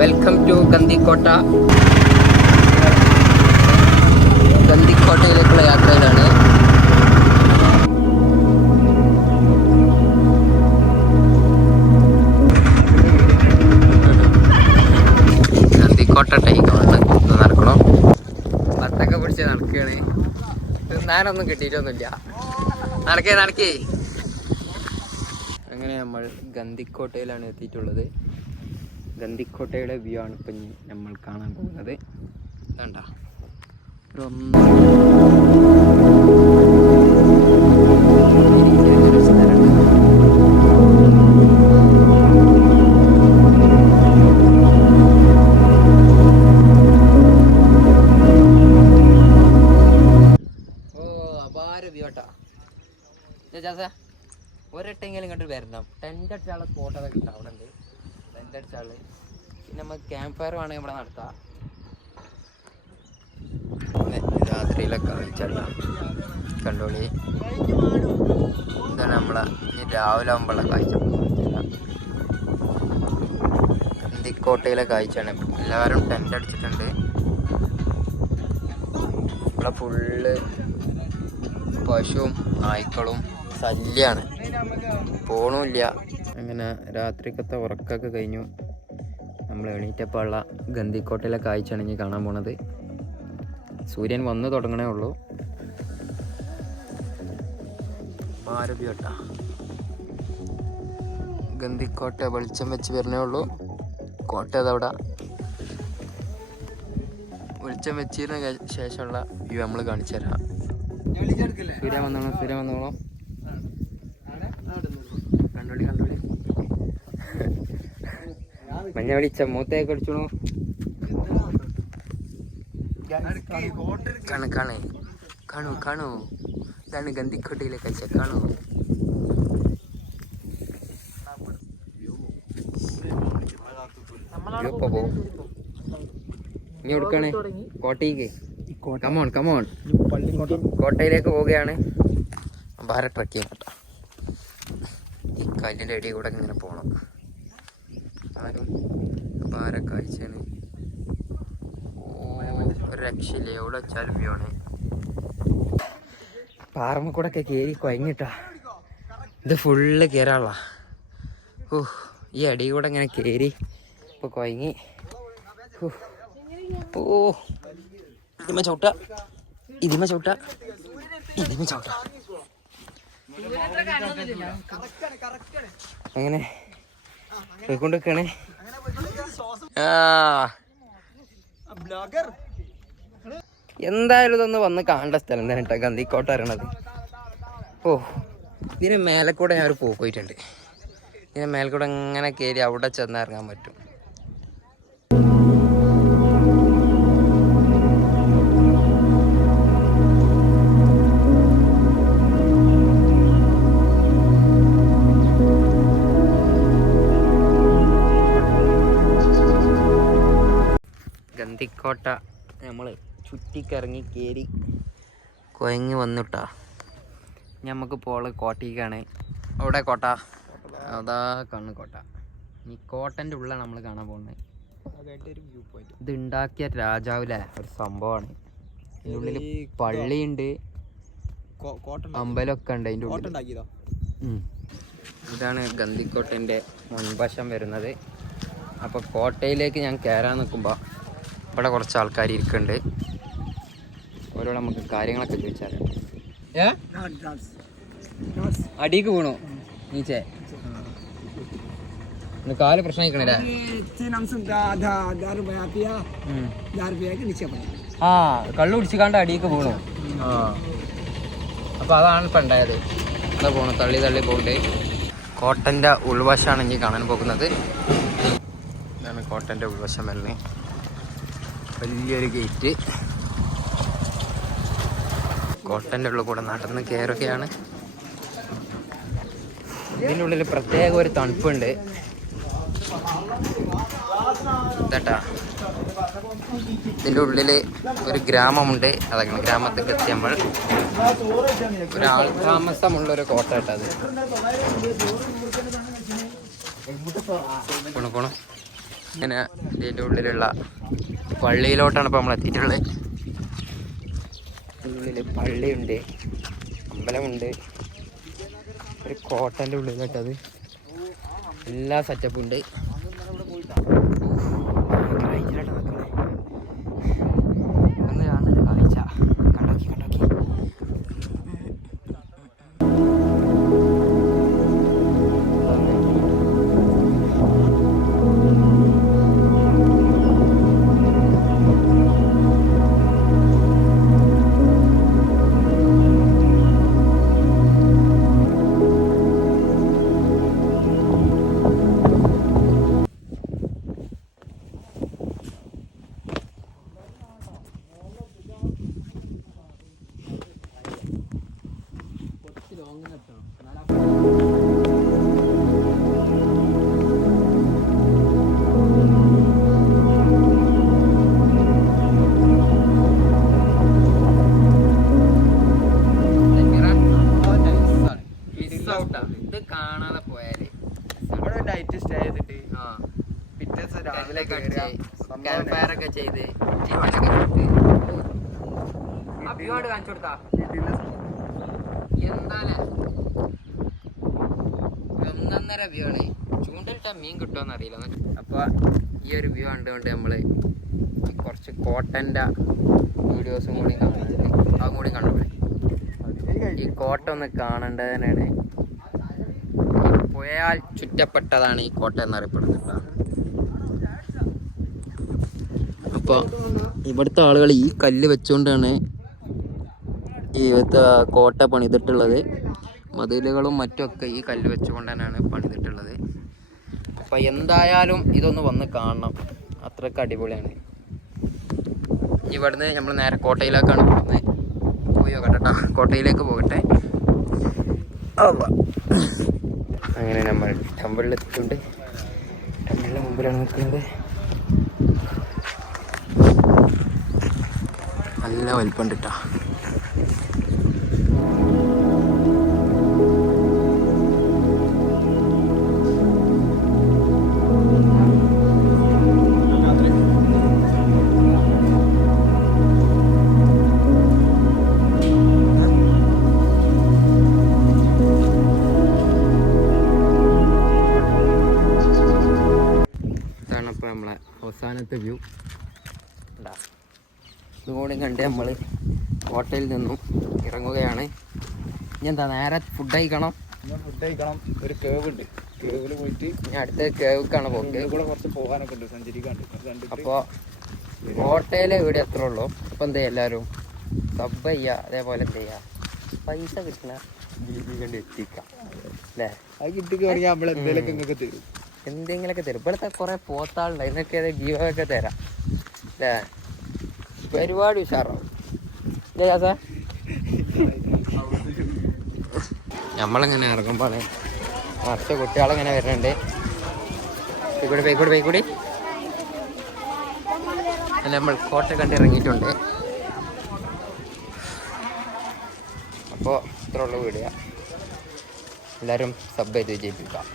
Welcome to ഗന്ദിക്കോട്ട. ഗന്ദിക്കോട്ടയിലേക്കുള്ള യാത്രയിലാണ്. ഗന്ദിക്കോട്ട ടൈക്കാണ് നടക്കണം. പത്തൊക്കെ പിടിച്ച് നടക്കുകയാണ്. തിന്നാനൊന്നും കിട്ടിയിട്ടൊന്നുമില്ല. നടക്കേ. അങ്ങനെ നമ്മൾ ഗന്ദിക്കോട്ടയിലാണ് എത്തിയിട്ടുള്ളത്. ഗന്ദിക്കോട്ടയുടെ വ്യൂ ആണ് ഇപ്പം നമ്മൾ കാണാൻ പോകുന്നത്. വേണ്ട അപാര വ്യൂ കേട്ടാ. ഒരെട്ടെങ്കിലും ഇങ്ങോട്ട് വരണം. ടെൻ്റ് അടിച്ചാലുള്ള സ്പോട്ടൊക്കെ കിട്ടാം. അവിടെ ഉണ്ട് ടെൻ്റ് അടിച്ചാള്. പിന്നെ നമുക്ക് ക്യാമ്പ് ഫയർ വേണമെങ്കിൽ ഇവിടെ നടത്താം. രാത്രിയിലൊക്കെ കളിച്ചല്ല കണ്ടോളി. ഇതാണ് നമ്മളെ ഇനി രാവിലെ ആകുമ്പോഴുള്ള കാഴ്ച. ഗന്ദിക്കോട്ടയിലെ കാഴ്ചയാണ്. എല്ലാവരും ടെൻ്റ് അടിച്ചിട്ടുണ്ട്. ഇവിടെ ഫുള്ള് പശുവും നായ്ക്കളും ശല്യമാണ്. പോണുമില്ല. അങ്ങനെ രാത്രിക്കത്തെ ഉറക്കമൊക്കെ കഴിഞ്ഞു. നമ്മൾ എണീറ്റപ്പോൾ ഉള്ള ഗന്ദിക്കോട്ടയിലെ കാഴ്ചയാണ് ഇനി കാണാൻ പോണത്. സൂര്യൻ വന്നു തുടങ്ങണേ ഉള്ളൂ. ആരബി കേട്ടാ. ഗന്ദിക്കോട്ട വെളിച്ചം വെച്ച് വരണേ ഉള്ളൂ. കോട്ട അതവിടെ വെളിച്ചം വെച്ചതിന് ശേഷമുള്ള വ്യൂ നമ്മൾ കാണിച്ചു തരാം. സൂര്യൻ വന്നോളൂ. കണ്ടോളി മഞ്ഞ വെളിച്ച മൂത്തേക്ക് അടിച്ചോളൂ. കാണൂ. ഇതാണ് ഗന്ദിക്കോട്ടയിലെ കാഴ്ച. കാണൂ. ഇനി എടുക്കാണ് കോട്ടയ്ക്ക്. കമോൺ കോട്ടയിലേക്ക് പോവുകയാണ്. ഭാര ട്രക്ക് ചെയ്യാൻ കേട്ടോ. ഈ കല്ലിൻ്റെ ഇടയിൽ കൂടെ ഇങ്ങനെ പോകണം. ആരും ഭാര കാഴ്ചയാണ്. ഒരു രക്ഷയില്ല. എവിടെ വെച്ചാലും വ്യൂ ആണ്. പാറമ്മ കൂടെ ഒക്കെ കയറി കുഴങ്ങിട്ടാ. ഇത് ഫുള്ള് കയറാനുള്ള. ഈ അടി കൂടെ ഇങ്ങനെ കയറി ഇപ്പോൾ കുഴങ്ങി. ഇതിമ ചവിട്ട അങ്ങനെ പോയിക്കൊണ്ടിരിക്കണേ. എന്തായാലും ഇതൊന്ന് വന്ന് കാണേണ്ട സ്ഥലം തന്നെ കേട്ടോ ഗന്ദിക്കോട്ട അറിയണത്. ഇതിന് മേലെ കൂടെ ഞാൻ ഒരു പോയിട്ടുണ്ട്. ഇതിന് മേലെ കൂടെ ഇങ്ങനെ കയറി അവിടെ ചെന്ന് ഇറങ്ങാൻ പറ്റും. ഗന്ദിക്കോട്ട നമ്മൾ ചുറ്റിക്കറങ്ങി കയറി കുഴങ്ങി വന്നിട്ടാ. നമുക്ക് പോള് കോട്ടയ്ക്കാണ്. അവിടെ കോട്ട അതാ കണ്ണ് കോട്ട. ഈ കോട്ടൻ്റെ ഉള്ളിലാണ് നമ്മൾ കാണാൻ പോകുന്നത്. ഇത് ഉണ്ടാക്കിയ രാജാവിലെ ഒരു സംഭവമാണ്. ഇതിൻ്റെ ഉള്ളിൽ പള്ളിയുണ്ട്, അമ്പലമൊക്കെ ഉണ്ട് അതിൻ്റെ ഉള്ളിൽ. ഇതാണ് ഗന്ദിക്കോട്ടൻ്റെ മുൻവശം വരുന്നത്. അപ്പോൾ കോട്ടയിലേക്ക് ഞാൻ കയറാൻ നിൽക്കുമ്പോൾ ഇവിടെ കുറച്ച് ആൾക്കാർ ഇരിക്കുന്നുണ്ട്. ഓരോട് നമുക്ക് കാര്യങ്ങളൊക്കെ ചോദിച്ചാൽ അടിക്ക് വീണു നീച്ചേ കാല് പ്രശ്നമായിക്കണല്ലേ. കള്ളു കുടിച്ചിക്കാണ്ട് അടിക്ക് വീണു. അപ്പൊ അതാണ് ഇപ്പൊ ഉണ്ടായത്. എന്താ പോണു തള്ളി പോണ്ട്. കോട്ടന്റെ ഉൾവശമാണ് ഇനി കാണാൻ പോകുന്നത്. ഇതാണ് കോട്ടന്റെ ഉൾവശം വരുന്നത്. വലിയൊരു ഗേറ്റ്. കോട്ടൻ്റെ ഉള്ളിൽ കൂടെ നടന്ന് കയറുകയാണ്. ഇതിൻ്റെ ഉള്ളിൽ പ്രത്യേക ഒരു തണുപ്പുണ്ട് കേട്ടാ. ഇതിൻ്റെ ഉള്ളിൽ ഒരു ഗ്രാമമുണ്ട്. അതൊക്കെ ഗ്രാമത്തേക്ക് എത്തിയപ്പോൾ ഒരാൾ താമസമുള്ളൊരു കോട്ട കേട്ടത്. പോണു ഇങ്ങനെ ഇതിൻ്റെ ഉള്ളിലുള്ള പള്ളിയിലോട്ടാണ് ഇപ്പോൾ നമ്മൾ എത്തിയിട്ടുള്ളത്. ഉള്ളിൽ പള്ളിയുണ്ട്, അമ്പലമുണ്ട്, ഒരു കോട്ടൻ്റെ ഉള്ളിലോട്ടത് എല്ലാ സെറ്റപ്പും ഉണ്ട്. കാഴ്ചയിലോട്ട് നിൽക്കണേ, ഒന്ന് കാണുന്നൊരു കാഴ്ച കണ്ടോക്കി കണ്ടോക്കി. ഇത് കാണാതെ പോയാല് നൈറ്റ് സ്റ്റേ ചെയ്തിട്ട് പിറ്റേ ദിവസം രാവിലെ ക്യാമ്പ് ഫയർ ഒക്കെ ചെയ്ത് അഭിയോട് കാണിച്ചു കൊടുത്താ എന്തായാലും ഒന്നൊന്നര വ്യൂ ആണ്. ചൂണ്ടലിട്ട മീൻ കിട്ടുമെന്ന് അറിയില്ല. അപ്പോൾ ഈ ഒരു വ്യൂ കണ്ടുകൊണ്ട് നമ്മൾ കുറച്ച് കോട്ടൻ്റെ വീഡിയോസും കൂടി കാണുന്നുണ്ട്, അതും കൂടി കണ്ടോളെ. ഈ കോട്ട ഒന്ന് കാണേണ്ടതിനാണ്. പുഴയാൽ ചുറ്റപ്പെട്ടതാണ് ഈ കോട്ട എന്നറിയപ്പെടുന്നത്. അപ്പോൾ ഇവിടുത്തെ ആളുകൾ ഈ കല്ല് വെച്ചുകൊണ്ടാണ് ഈ കോട്ട പണിതിട്ടുള്ളത്. മതിലുകളും മറ്റുമൊക്കെ ഈ കല്ല് വെച്ചുകൊണ്ട് തന്നെയാണ് പണിതിട്ടുള്ളത്. അപ്പം എന്തായാലും ഇതൊന്ന് വന്ന് കാണണം, അത്രയ്ക്ക് അടിപൊളിയാണ്. ഇവിടുന്ന് നമ്മൾ നേരെ കോട്ടയിലേക്കാണ് പോകുന്നത്. പോയി നോക്കട്ടെ കേട്ടോ, കോട്ടയിലേക്ക് പോകട്ടെ. അങ്ങനെ നമ്മൾ ടെമ്പിളിലെത്തിയിട്ടുണ്ട്. ടെമ്പിളിൻ്റെ മുമ്പിലാണ് നിൽക്കുന്നത്. നല്ല വലിപ്പമുണ്ട് കേട്ടോ. ഇപ്പോൾ നമ്മളെ അവസാനത്തെ വ്യൂ ഉണ്ടാകും. ഇതുകൂടി കണ്ട് നമ്മൾ ഹോട്ടലിൽ നിന്നും ഇറങ്ങുകയാണ്. ഇനി എന്താ നേരെ ഫുഡ് കഴിക്കണം. ഒരു കേവ് ഉണ്ട്, കേവിൽ പോയിട്ട് ഞാൻ അടുത്ത കേവിക്കാണ് പോകുന്നത്. കൂടെ കുറച്ച് പോകാനൊക്കെ ഉണ്ട്, സഞ്ചരിക്കാണ്ട്. അപ്പോൾ ഹോട്ടലിൽ ഇവിടെ എത്ര ഉള്ളൂ. അപ്പോൾ എന്താ എല്ലാവരും സബ് ചെയ്യുക, അതേപോലെ എന്ത് ചെയ്യുക, പൈസ കിട്ടണ രീതിയിൽ കണ്ട് എത്തിക്കാം അല്ലേ. അത് കിട്ടിക്കഴിഞ്ഞാൽ നമ്മൾ എന്തെങ്കിലുമൊക്കെ നിങ്ങൾക്ക് തരും, എന്തെങ്കിലുമൊക്കെ തരും. ഇവിടുത്തെ കുറേ പോത്താളുണ്ട്, അതിനൊക്കെ ഗീവൊക്കെ തരാം അല്ലേ. പരിപാടി ഉഷാറാവും അല്ലേ സാർ. നമ്മളിങ്ങനെ ഇറങ്ങുമ്പോൾ മറിച്ച കുട്ടികളിങ്ങനെ വരുന്നുണ്ട്. പോയിക്കൂടി അല്ല, നമ്മൾ കോട്ട കണ്ട് ഇറങ്ങിയിട്ടുണ്ട്. അപ്പോൾ ഇത്ര ഉള്ള വീഡിയോ, എല്ലാവരും സബ് ചെയ്ത് വിജയിപ്പിക്കാം.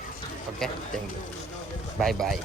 Okay, thank you, bye by.